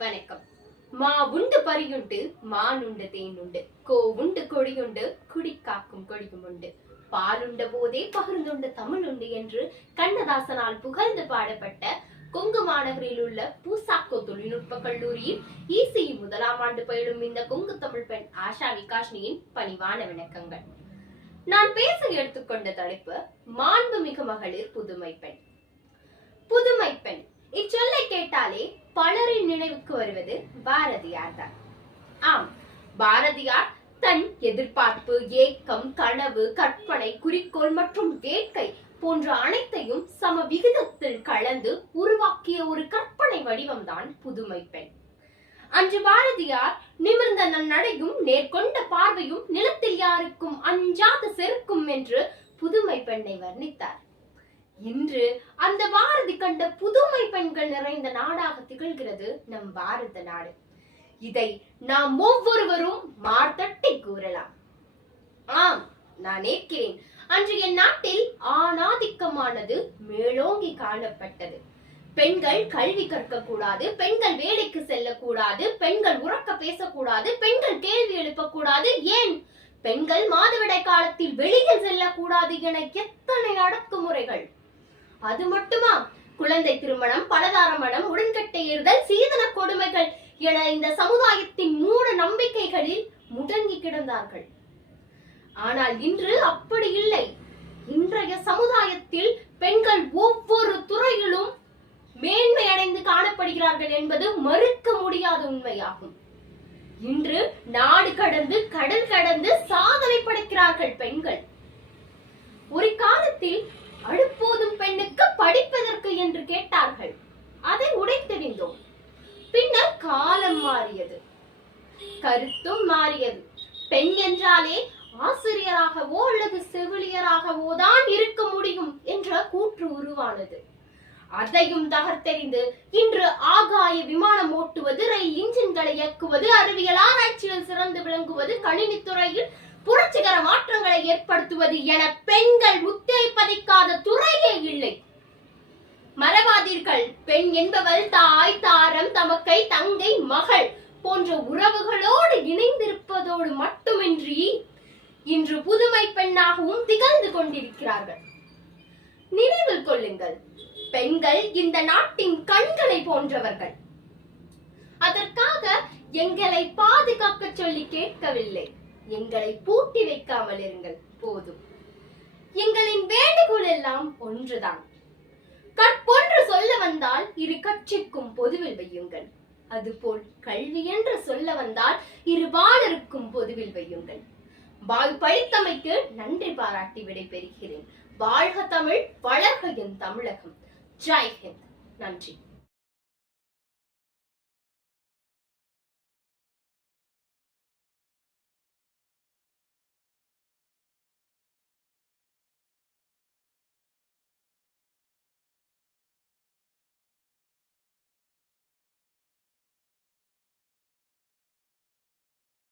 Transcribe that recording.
வணக்கம். மா உண்டு பரியுண்டு மானுண்டு தேனுண்டு. கோ உண்டு கொடியுண்டு குடி காக்கும் கொடியும் உண்டு. பாலுண்ட போதே பகிர்ந்துண்ட தமிழ் உண்டு என்று கண்ணதாசனால் புகழ்ந்து பாடப்பட்ட கொங்கு மாநகரில் உள்ள பூசாக்கோ தொழில்நுட்ப கல்லூரியில் இசிஇ முதலாம் ஆண்டு பயிலும் இந்த கொங்கு தமிழ் பெண் ஆஷா விகாஷ்னியின் பணிவான வணக்கங்கள் நான் பேச எடுத்துக்கொண்ட தலைப்பு மாண்புமிகு மகளிர் புதுமை பெண். கேட்டாலே பலரின் நினைவுக்கு வருவது பாரதியார் தான். ஆம் பாரதியார் தன் எதிர்பார்ப்பு ஏக்கம் கனவு கற்பனை குறிக்கோள் மற்றும் வேட்கை போன்ற அனைத்தையும் சம விகிதத்தில் கலந்து உருவாக்கிய ஒரு கற்பனை வடிவம்தான் புதுமை பெண். அன்று பாரதியார் நிமிர்ந்த நன்னடையும் நேர்கொண்ட பார்வையும் நிலத்தில் யாருக்கும் அஞ்சாத செருக்கும் என்று புதுமை பெண்ணை வர்ணித்தார். இன்று அந்த பாரதி கண்ட புதுமை பெண்கள் நிறைந்த நாடாக திகழ்கிறது நம் பாரத நாடு. இதை நாம் ஒவ்வொருவரும் மார்த்தட்டி கூறலாம். ஆம் நான் ஏற்கிறேன். அன்று என் நாட்டில் ஆணாதிக்கமானது மேலோங்கி காணப்பட்டது. பெண்கள் கல்வி கற்கக்கூடாது பெண்கள் வேலைக்கு செல்லக்கூடாது பெண்கள் உறக்க பேசக்கூடாது பெண்கள் கேள்வி எழுப்பக்கூடாது. ஏன்? பெண்கள் மாதவிடை காலத்தில் வெளியில் செல்லக்கூடாது என எத்தனை அடக்குமுறைகள்? அது மட்டுமா? குழந்தை திருமணம் பலதார மனம் உடன்கட்டை ஏறுதல் சீதன கொடுமைகள் என இந்த சமுதாயத்தின் மூட நம்பிக்கைகளில் முடங்கி கிடந்தார்கள். ஆனால் இன்று அப்படி இல்லை. இன்றைய சமுதாயத்தில் பெண்கள் ஒவ்வொரு துறையிலும் மேன்மை அடைந்து காணப்படுகிறார்கள் என்பது மறுக்க முடியாத உண்மையாகும். இன்று நாடு கடந்து கடல் கடந்து சாதனை படைக்கிறார்கள் பெண்கள். ஒரு காலத்தில் என்று கேட்டார்கள். அதை உடைத்தெறிந்தோம். பின்னர் காலம் மாறியது. கருத்தும் மாறியது. பெண் என்றாலே ஆசிரியராகவோ அல்லது செவிலியராகவோ தான் இருக்க முடியும் என்ற கூற்று உருவானது. அதையும் தகர்த்தெறிந்து இன்று ஆகாய விமானம் ஓட்டுவது ரயில் இன்ஜின்களை இயக்குவது அறிவியல் ஆராய்ச்சியில் சிறந்து விளங்குவது கணினித்துறையில் புரட்சிகர மாற்றங்களை ஏற்படுத்துவது என பெண்கள் முத்திரை பதிக்காத மறவாதீர்கள். பெண் என்பவள் தாய் தாரம் தமக்கை தங்கை மகள் போன்ற உறவுகளோடு இணைந்திருப்பதோடு மட்டுமின்றி இன்று புதுமை பெண்ணாகவும் திகழ்ந்து கொண்டிருக்கிறார்கள். நினைவில் கொள்ளுங்கள் பெண்கள் இந்த நாட்டின் கண்களை போன்றவர்கள். அதற்காக எங்களை பாதுகாக்க சொல்லி கேட்கவில்லை. எங்களை பூட்டி வைக்காமல் இருங்கள் போதும். எங்களின் வேண்டுகோள் எல்லாம் ஒன்றுதான். வந்தால் இரு கட்சிக்கும் பொதுவில் வையுங்கள். அதுபோல் கல்வி என்று சொல்ல வந்தால் இரு பாலருக்கும் பொதுவில் வையுங்கள். வாய் படித்தமைக்கு நன்றி பாராட்டி விடைபெறுகிறேன். வாழ்க தமிழ் வளர்க என் தமிழகம். ஜெய்ஹிந்த் நன்றி.